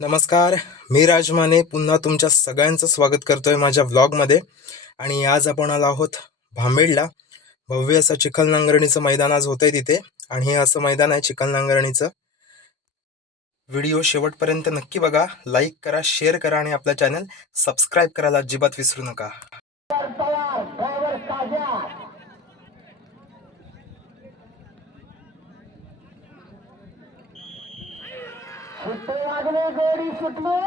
नमस्कार मी राजमाने पुन्हा तुमच्या सगळ्यांचं स्वागत करतोय माझ्या व्लॉगमध्ये. आणि आज आपण आलो आहोत भांबेडला. भव्य असं चिखल नांगरणीचं मैदान आज होतंय तिथे. आणि हे असं मैदान आहे चिखल नांगरणीचं. व्हिडिओ शेवटपर्यंत नक्की बघा लाईक करा शेअर करा आणि आपलं चॅनल सबस्क्राईब करायला अजिबात विसरू नका. सुट्टे वाजले गोडी सुटले.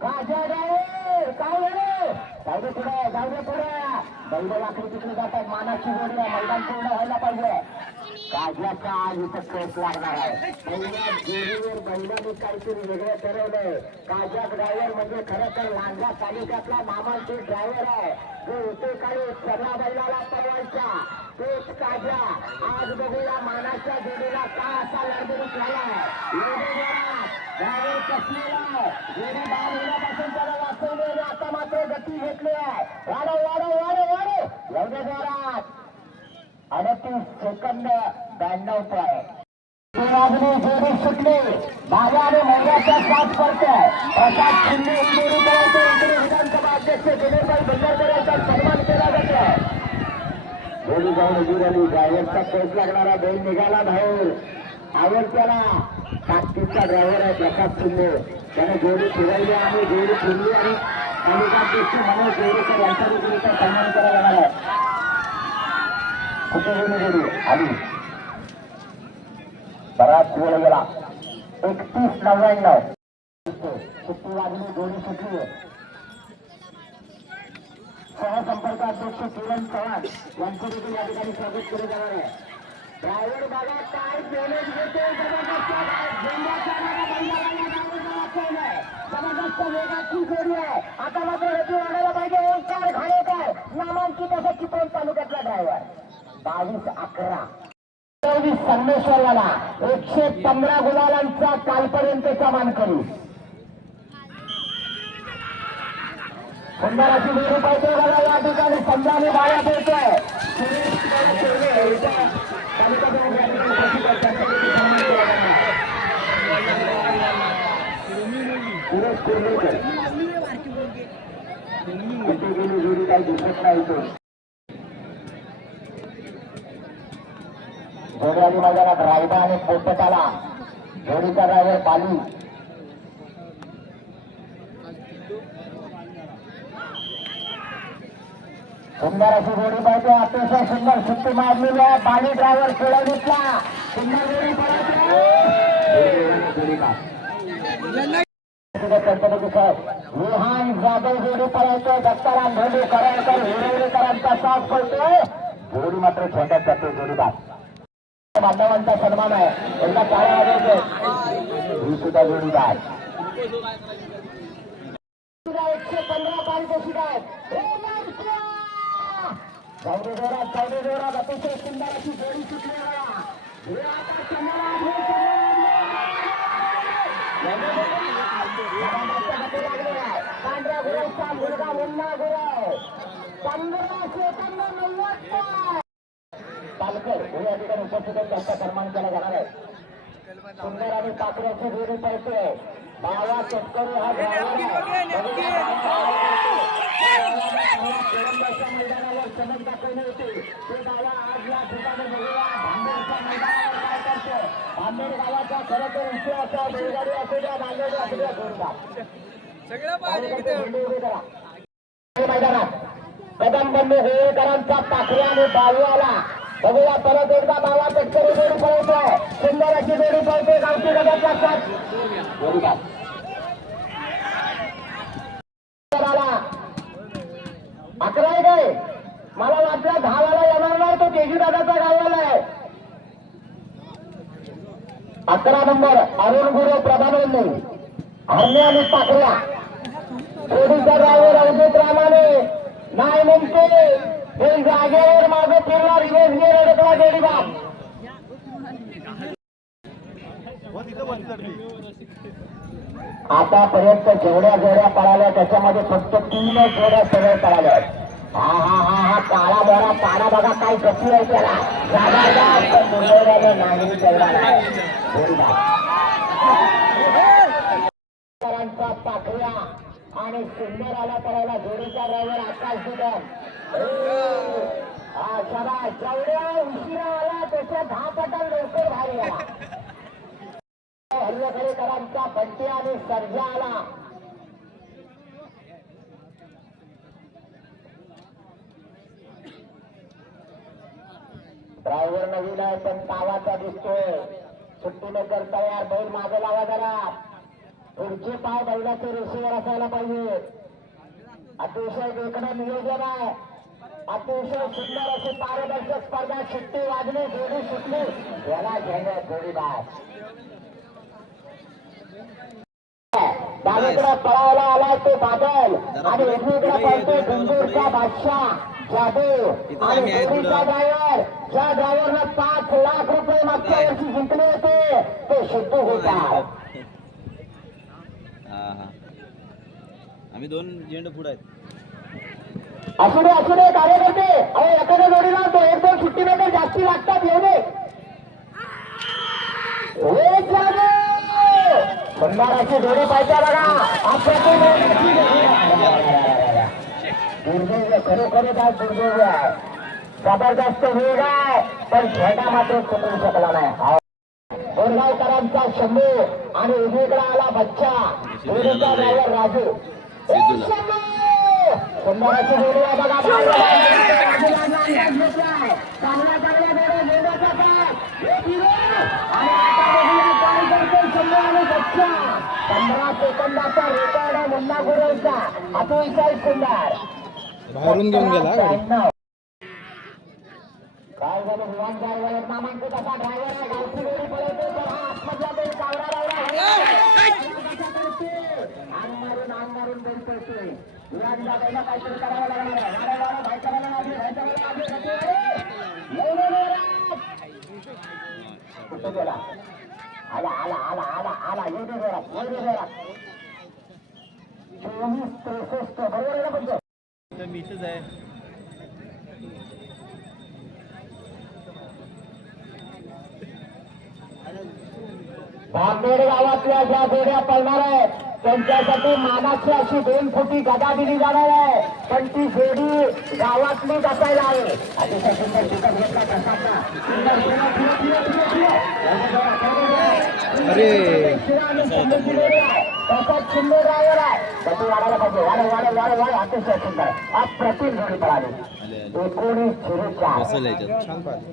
काजा ड्रायव्हर काय झाले जाऊ दे पुढे जाऊ दे पुढे. बैल वाकडी तिकडे जातात मानाची गोडी आहे मैदान पूर्ण व्हायला पाहिजे. काजाचा आज इथं केस लागणार आहे. पहिल्या बैलाने काहीतरी वेगळं ठरवलंय. काजा ड्रायव्हर म्हणजे खरं तर लांजा तालुक्यातला मामांचे ड्रायव्हर आहे. जो होते काही सगळ्या बैलाला परवायचा तोच काजा आज बघूया मानाच्या जोडीला का असा लढबडीत झालाय. ड्रायव्हर कसलेला आहे. गेल्या दहा त्याला वाचवले आणि आता मात्र गती घेतली आहे. वाढव वाढव वाढव वाढव. एवढ्या जोरात. अडतीस सेकंद ब्याण्णव पॉईंट जोडी सुटली. माझ्या आणि साथ प्रसाद शिंदे इकडे विधानसभा अध्यक्ष यांचा सन्मान केला जाऊन उभी राहिली. ड्रायव्हरचा कोच लागणारा बैल निघाला बाहेर. आवडत्याला. ताकदीचा ड्रायव्हर आहे प्रकाश शिंदे. त्याने जोडी फिरवली आणि जोडी फिरली आणि तालुकाध्यक्ष मनोज जोडीकर यांच्या जोडीचा सन्मान केला जाणार आहे. कुठे गेली जोडी? आली. बराच वेळ गेला. एकतीस नव्याण्णव. सुट्टी वाजली जोडी सुटली. सहसंपर्क अध्यक्ष किरण चव्हाण यांचे देखील या ठिकाणी स्वागत केले जाणार आहे. ड्रायव्हर बाबा काय पेमेंट घेते जबरदस्त झेंड्याच्या मागे बैलाला जबरदस्त वेगाची जोडी आहे. आता मात्र हेतू वाढायला पाहिजे. ओंकार घाणेकर नामांकित असं चिपळूण तालुक्यातला ड्रायव्हर बावीस अकरा. चोवीस संमेश्वरला एकशे पंधरा गुलालांचा कालपर्यंतचा मानकरी. सुंदर अशी विहिरी पाहिजे बघा या ठिकाणी संध्याने बाया बोलतोय सुरेश कुर्लेकर कुठे गेली जोडी काही दिसत नाही तो जोड्याली मैदानात रायडा आणि पोपटाला जोडीचा ड्रायव्हर पाली सुंदर अशी जोडी पाहिजे अतिशय सुंदर सुट्टी मारलेली आहे. पाणी ड्रायव्हर खेळवणीतला. सुंदर जोडी पळायची. छत्रपती साहेब. विहान जाधव जोडी पळायचोय दत्ताराम धोंडे करायकर हिरवणीकरांचा साथ पळतोय जोडी मात्र झेंड्यात जाते जोडीदार. बांधवांचा सन्मान आहे. एकदा टाळ्या वाजवतो. ही सुद्धा जोडीदार. एकशे पंधरा पारितोषिक चौदे जोरात चौदे जोरात. अतिशय सुंदर अशी जोडी सुटली आहे. हे आता समोर आहे, समोर आहे. पांढऱ्या गुरांचा मुलगा मुन्ना गुरव नव्वद पालकर हे या ठिकाणी उपस्थित त्यांचा सन्मान केला जाणार आहे सुंदर आणि पाकऱ्याची जोडी पडते बावा शेतकरी हा मैदानावर चमक होती ते बावा आज या ठिकाणी बघूया भांबेडच्या मैदानावर काय करतो भांबेड गावाचा खरं तर विषय असा बैलगाडी असू द्या बांधलेली असू द्या जोरदार. कार्यकर्ते उभे करा. मैदानात कदम बंधू हेळकरांचा पाखऱ्या आणि बाजू आला. बघूया परत एकदा बाबा पेटकरी जोडी पळवतोय सुंदर अशी जोडी पळते गावठी गटात लागतात आला. अकरा काय मला वाटलं दहावाला येणार नाही तो तेजू दादाचा गावाला आहे. अकरा नंबर अरुण गुरु प्रधानमंत्री हरणे आणि पाखऱ्या जोडीचा ड्रायव्हर अवधूत रामाने. नाही म्हणते. हे जागेवर माझं फिरला रिवेस गेर अडकला गेडीबाब आतापर्यंत जेवढ्या जेवढ्या पळाल्या त्याच्यामध्ये फक्त तीनच जेवढ्या सगळ्या पळाल्या हा हा हा हा काळा बरा पाडा बघा काय गती आहे त्याला. नाही तेवढा नाही जोडीदार आणि सुंदर आला पडायला जोडीचा ड्रायव्हर आकाश दुकान हा जेवढ्या उशिरा आला त्याच्या दहा पटाल लवकर भारी गेला हल्लेकडेकरांचा बंटी आणि सर्जा आला. ड्रायव्हर नवीन आहे पण तावाचा दिसतोय. सुट्टी न करता यार बैल मागे लावा जरा. पुढचे पाय बैलाचे रेषेवर असायला पाहिजे. अतिशय देखणं नियोजन आहे. अतिशय सुंदर अशी पारदर्शक स्पर्धा शिट्टी वाजली जोडी सुटली. याला घेणे जोडीदार. डावीकडे पळायला आलाय तो बादल. आणि उजवीकडे पळतोय गुंजूरचा बादशाह. आणि ड्रायव्हर ज्या पाच लाख रुपये मागच्या वर्षी जिंकले होते. ते सिद्ध होतात हा हा. आम्ही दोन झेंड पुढे आहेत. असू दे असू दे कार्यकर्ते अहो एखाद्या जोडीला तो एक दोन सुट्टी मेकर जास्ती लागतात येऊ दे. हे! सुंदराची जोडी पाहिजे बघा. जोडी. दुर्दैव खरोखरच आज दुर्दैव आहे जबरदस्त वेग आहे पण झेंडा मात्र सुटू शकला नाही बोरगावकरांचा शंभू आणि उजवीकडे आला बच्चा जोडीचा ड्रायव्हर राजू ए, शंभू! सुंदराची जोडी आहे बघा बाजूला अंदाज घेतलाय. चांगला चांगला जोडी, वेगाचा पास. एक हिरो. आणि आता बघूया काय करतोय शंभू आणि बच्चा पंधरा सेकंदाचा रेकॉर्ड आहे मुन्ना गुरुचा अतिशय सुंदर बाहेरून घेऊन गेला गाडी. हा आला आला आला आला आला. येऊ दे जोरात येऊ दे जोरात. चोवीस त्रेसष्ट. बरोबर आहे ना मी इथंच आहे. भांबेड गावातल्या ज्या जोड्या पळणार आहेत त्यांच्यासाठी मानाची अशी दोन फुटी गदा दिली जाणार आहे. पण ती जोडी गावातली असायला फिरो. अरे. तसाच सुंदर ड्रायव्हर आहे. गती वाढायला पाहिजे. वाढ वाढ वाढ वाढ अतिशय सुंदर. अप्रतिम जोडी पळाली. एकोणीस झिरो चार. बसवलं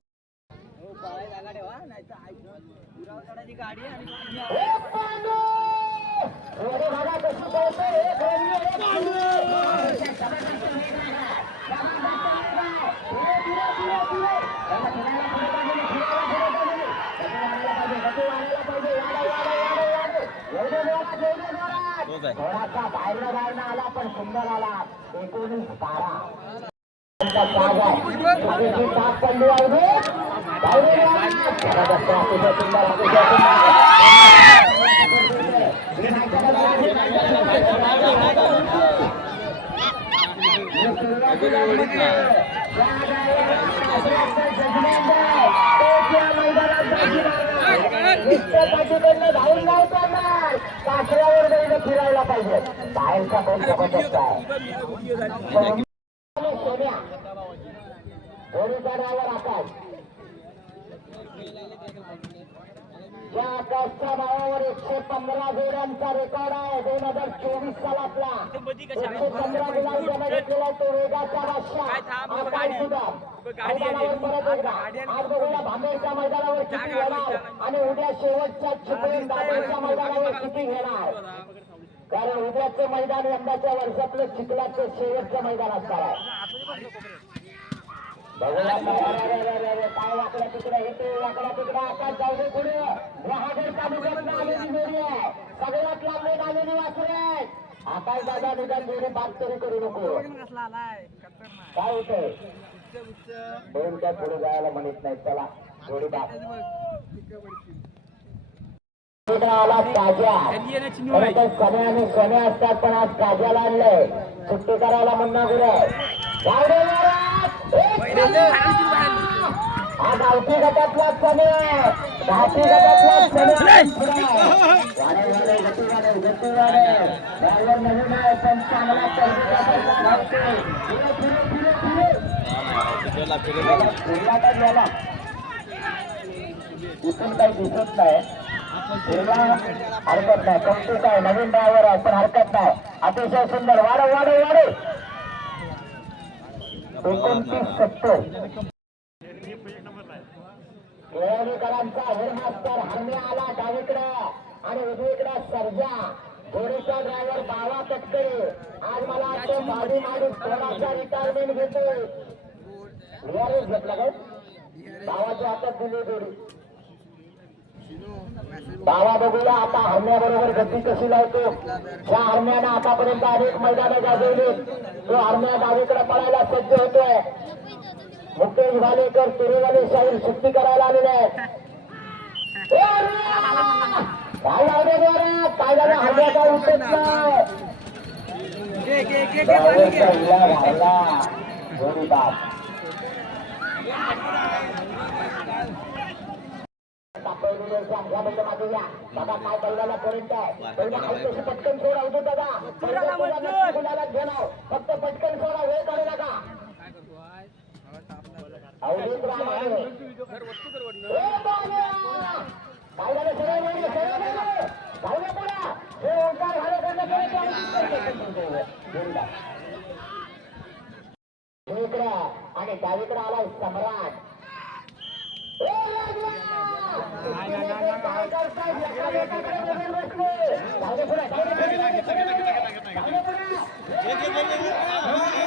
तोच आहे थोडासा बाहेरला बाहेरला आला पण सुंदर आला एकोणीस बारा ताप पडली आहे रे. जाऊ दे रे. जबरदस्त, अतिशय सुंदर, अतिशय सुंदर. एवढीच ना धावून नाही बैल फिरायला पाहिजे बाहेरचा बैल जबरदस्त आहे सोन्या धोनीचा ड्रायव्हर आकाश या आकाशच्या नावावर एकशे पंधरा जोड्यांचा रेकॉर्ड आहे. दोन हजार चोवीस सालातला एकशे पंधरा गुलाल आहे तो वेगाचा बादशाह. आकाश मैदानावर किती घेणार आणि उद्या शेवटच्या चिपळूण दादरच्या मैदानावर किती घेणार कारण उद्याचं मैदान यंदाच्या वर्षातलं चिखलाचं शेवटचं मैदान असणार आहे. काय वाकडा वाकडा आकाश जाऊ दे पुढे महागड आलेली जोडी आहे सगळ्यात लांबून आलेली आकाश दादा निदान जोडी बात तरी करू नको काय होतंय? दोन काय पुढे जायला म्हणत नाही चला जोडी बात आला काजा कन्या आणि सोन्या असतात पण आज काजाला आणलंय सुट्टी करायला म्हणणार गुरु जाऊ दे महाराज! एक हा गावठी गटातला चणे गावठी गटातला ड्रायव्हर नवीन आहे पण चांगला इथून काही दिसत नाही हरकत नाही कौतुक आहे नवीन ड्रायव्हर आहे पण हरकत नाही अतिशय सुंदर वाढव वाढव वाढव एकोणतीस सत्तर. केळवणीकरांचा हेडमास्टर हरणे आला डावीकडे आणि उजवीकडे सर्जा. घोडेचा ड्रायव्हर बावा तटकरे. आज मला वाटतं माडी माडी थोडासा रिटायरमेंट घेतोय रिअरच घेतला काय बावाच्या हातात दिली जोडी. डावा बघूया आता हरण्याबरोबर गती कशी लावतो. त्या हरण्यानं आतापर्यंत अनेक मैदानं गाजवली. तो हरण्या डावीकडे पळायला सज्ज होतोय. मुकेश भालेकर तुरेवाले शाहीर सुट्टी करायला आलेले आहेत. काय लावले बरं? काय झालं? हरण्या काय उठत नाही ड्रायव्हरचा हिला घाला. जोडीदार. पहिल्या म्हणजे मागे या. दादा काय बैलाला करंट आहे बैला पटकन सोडा उठू दादा घेणार फक्त पटकन सोडा वेळ काढू नका अवधूत राम आहे. सरळ सरळ हे ओंकार आणि डावीकडे आलाय सम्राट ए राजा!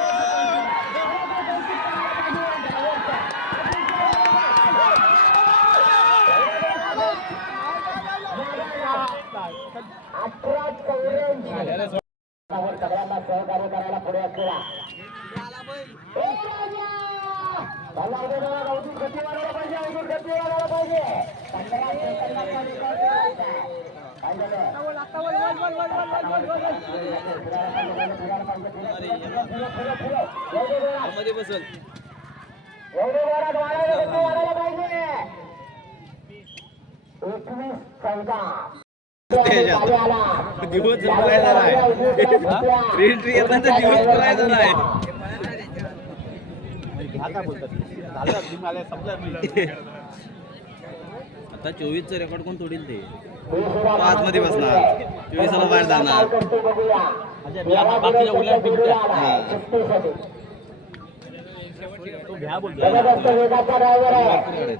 मध्ये बसल. दिवस जोरात वाढायला गती वाढायला पाहिजे दिवस बोलायचा नाही. एंट्री येताना नाही आता चोवीसचं रेकॉर्ड कोण तोडील ते? पाच मध्ये बसणार. चोवीसाला बाहेर जाणार. जबरदस्त वेगाचा ड्रायव्हर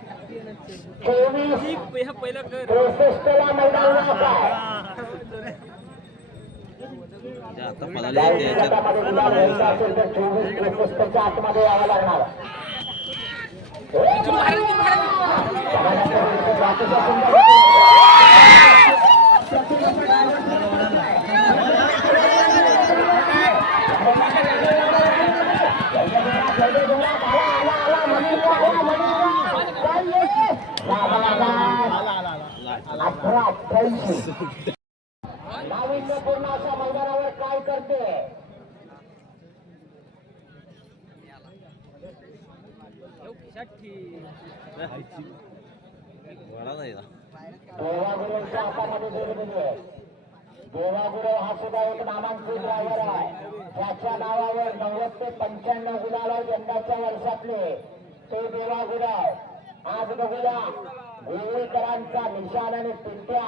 अठरा अठ्ठ्याऐंशी. नाविन्यपूर्ण अशा मैदानावर काय करते? वडा जायचा देवागुरूंच्या हातामध्ये दिलेली आहे देवागुरू हा सुद्धा एक नामांकित ड्रायव्हर आहे. ज्याच्या नावावर नव्वद ते पंच्याण्णव गुलाला यंदाच्या वर्षातले ते देवागुराव आज बघूया गोळीकरांचा निशाण आणि पिंट्या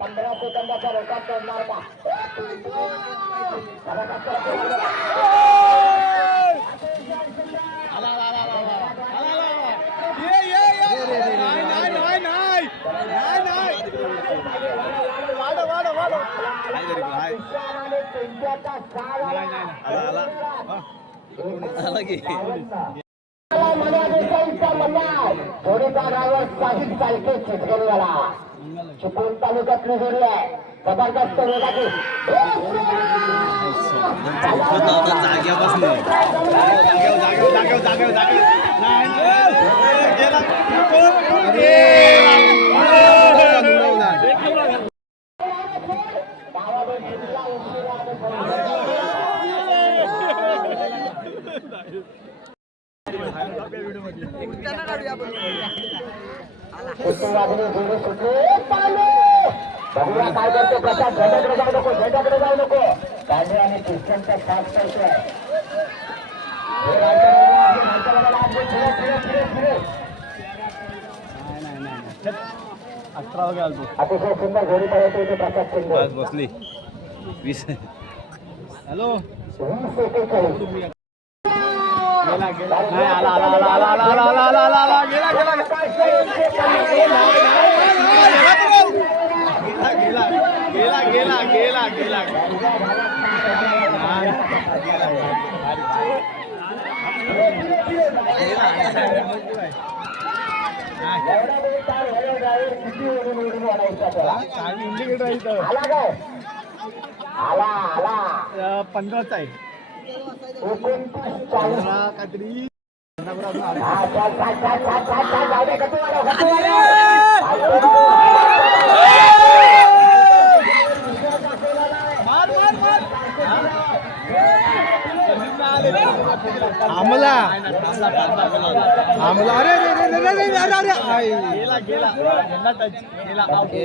पंधरा सेकंदाचा रेकॉर्ड तोडणार का ए, पिंट्या! काय तरी पण हाय निशाण आणि पिंट्याचा साज आला. आला आला आला की मना देसाईचा मल्हार जोडीचा ड्रायव्हर साहिब चालके चिचगेरीवाला चिपळूण तालुक्यातली जोडी आहे. जबरदस्त वेगाची जाग्यापासून गावावर जिल्हा उशिरा आणि सुट्टी वाजली जोडी सुटली पाणी बघूया काय करतो प्रसाद झेंड्याकडे जाऊ नको झेंड्याकडे जाऊ नको कांदे आणि क्रिश्चनचा सात पैसे हे. अठरा वगैरे अतिशय सुंदर घोडी पळवतो प्रसाद बस बसली. वीस. हॅलो पंधराच आहे. आमला. आमला. अरे अरे अरे अरे गेला गेला गेला ओके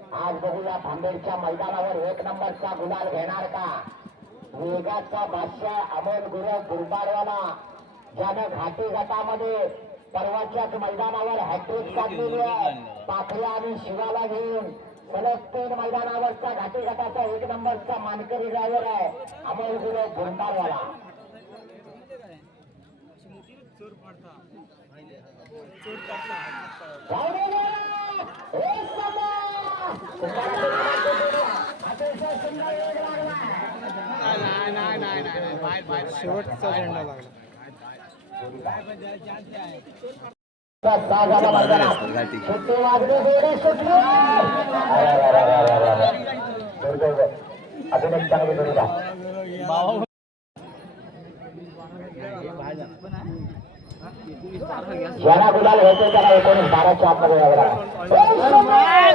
आज बघूया भांबेडच्या मैदानावर एक नंबरचा गुलाल घेणार का? वेगाचा बादशाह अमोल गुरव गुरबाडवाला ज्यानं घाटी गटामध्ये परवाच्याच मैदानावर हॅट्रिक साधलेली आहे. पाखऱ्या आणि शिवाला घेऊन सलग तीन मैदानावरचा घाटी गटाचा एक नंबरचा मानकरी ड्रायव्हर आहे अमोल गुरव गुरबाडवाला शेवटचा झेंडा लागला. ज्याला गुलाल घ्यायचे त्याला एकोणीस बाराच्या आतमध्ये यावं लागेल.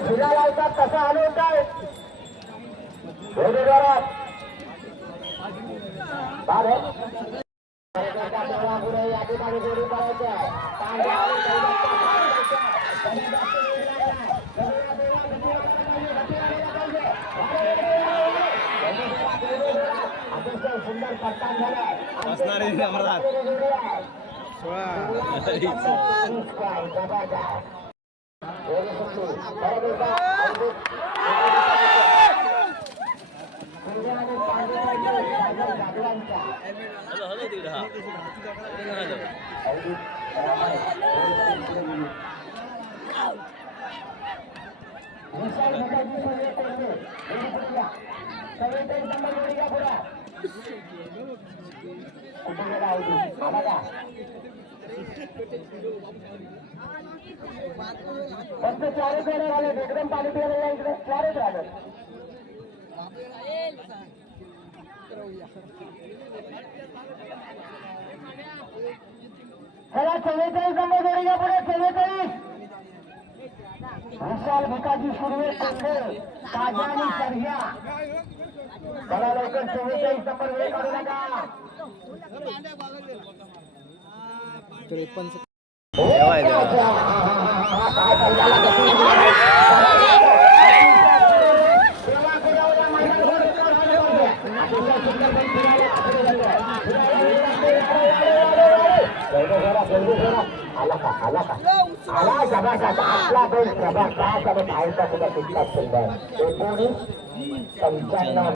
झुला लावतात तसा हलवताय या ठिकाणी जोडी करायची आहे असणार आहे अमरनाथ हॅलो हॅलो तिकडे हा कुठे गेला अवधी आला का फक्त चारच येणार आले एकदम पाणी पियाला इकडे चारच राहिले चला चव्वेचाळीस नंबर जोडी घ्या पुढे चव्वेचाळीस. विशाल भिकाजी सुर्वे तांबे ताजा आणि सरग्या चला लवकर चव्वेचाळीस नंबर वेळ काढू नका. देवा देवा काय चाललं कसं आला का आला का आला सभासद आपला दोन सभासद आणि बाहेरचा सुद्धा तितकाच सुंदर एकोणीस पंच्याण्णव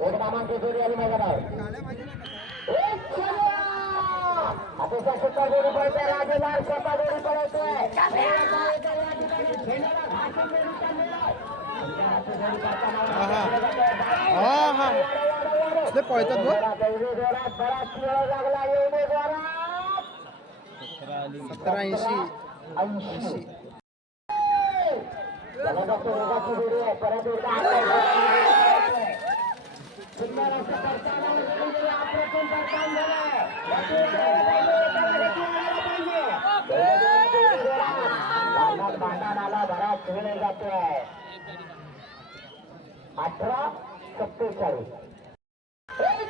एक जोडी आली माझ्या अतिशय जोडी स्वतः जोडी पळतात बराच वेळ लागला एवढी सतरा ऐंशी ऐंशी. डॉक्टर परत बराच अठरा सत्तेचाळीस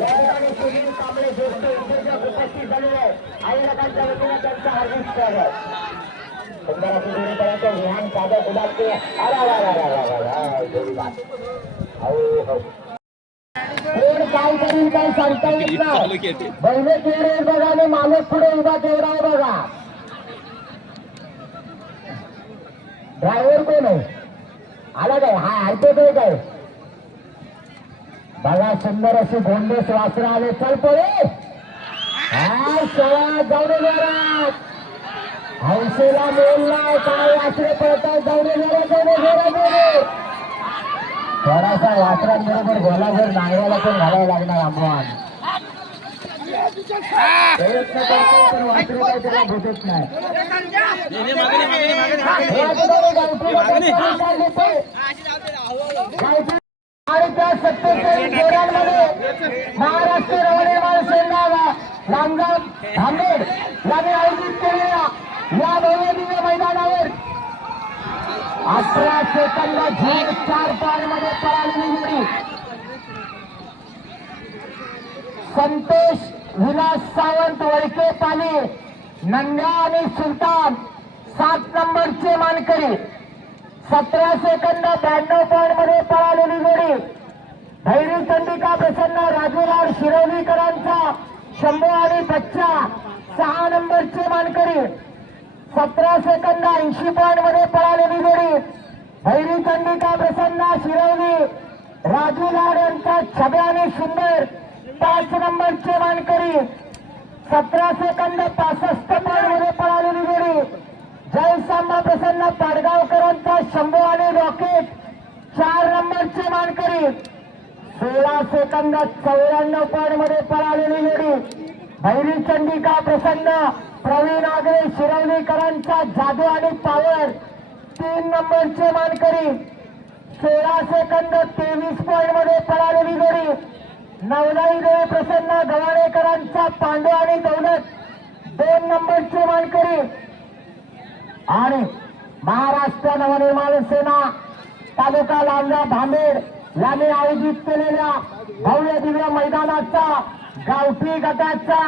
या ठिकाणी सुनील कांबळे ज्येष्ठ उद्योजक उपस्थित झालेले आहेत आयोजकांच्या वतीने त्यांचं हार्दिक स्वागत सुंदर विहान साधक उदासते अरे अरे हो काय करील काय सांगता येत नाही केली पहिले बघा आणि मालक पुढे उभा तेवढा आहे बघा ड्रायव्हर कोण आहे? आला काय? हा ऐकतोय काय बघा सुंदर असे गोंडेस वासरा आले. चल पळे. हा सोळा हौसेला मोलला काय वासरे पळतात जाऊ दे जोरात जाऊ दे जोरात जाऊ दे थोडासा वासरांबरोबर गोलाभर नांगराला पण घालायला लागणार आम्हाला प्रयत्न करतो पण वासरे काय त्याला भेटत नाही. सत्तेचाळीस जोरांमध्ये महाराष्ट्र नवनिर्माण सेना रामगाव धामेड यांनी आयोजित केलेल्या या भव्य दिव्य मैदानावर अठरा सेकंद झेड चार पाच मध्ये पळालेली जोडी संतोष विलास सावंत वळके पाले नंद्या आणि सुलतान सात नंबरचे मानकरी. सतरा सेकंद ब्याण्णव पॉईंटमध्ये पळालेली जोडी. भैरी चंडिका प्रसन्न राजूलाल शिरोलीकरांचा शंभू आणि बच्चा सहा नंबरचे मानकरी. सतरा सेकंद ऐंशी पॉईंटमध्ये पळालेली जोडी. भैरी चंडिका प्रसन्न शिरवली राजू लाड यांचा छब्या आणि सुंदर पाच नंबरचे मानकरी. सतरा सेकंद पासष्ट पॉईंटमध्ये पळालेली जोडी. जय सांबा प्रसन्न पाडगावकरांचा शंभू आणि रॉकेट. चार नंबरचे मानकरी. सोळा सेकंद चौऱ्याण्णव पॉईंटमध्ये पळालेली जोडी. भैरी चंडिका प्रसन्न प्रवीण आगरे शिरवलीकरांचा जादू आणि पावर तीन नंबरचे मानकरी. सोळा सेकंद तेवीस पॉईंटमध्ये पळालेली जोडी. नवलाई देवी प्रसन्न गवाणेकरांचा पांडू आणि दौलत. दोन नंबरचे मानकरी. आणि महाराष्ट्र नवनिर्माण सेना तालुका लांजा भांबेड यांनी आयोजित केलेल्या भव्य दिव्य मैदानाचा गावठी गटाचा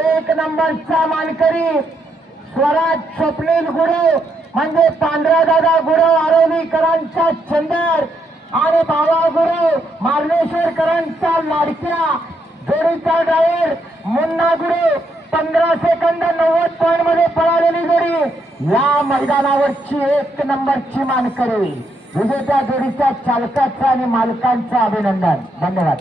एक नंबरचा मानकरी स्वराज स्वप्नील गुरु म्हणजे पांढरा दादा गुरु आरोलीकरांचा चंदर आणि बाबा गुरु मार्लेश्वरकरांचा लाडक्या जोडीचा डायर मुन्ना गुरु पंधरा सेकंद नव्वद पॉईंटमध्ये पळालेली जोडी. या मैदानावरची एक नंबरची मानकरी. विजेत्या जोडीच्या चालकाचं आणि मालकांचं अभिनंदन. धन्यवाद.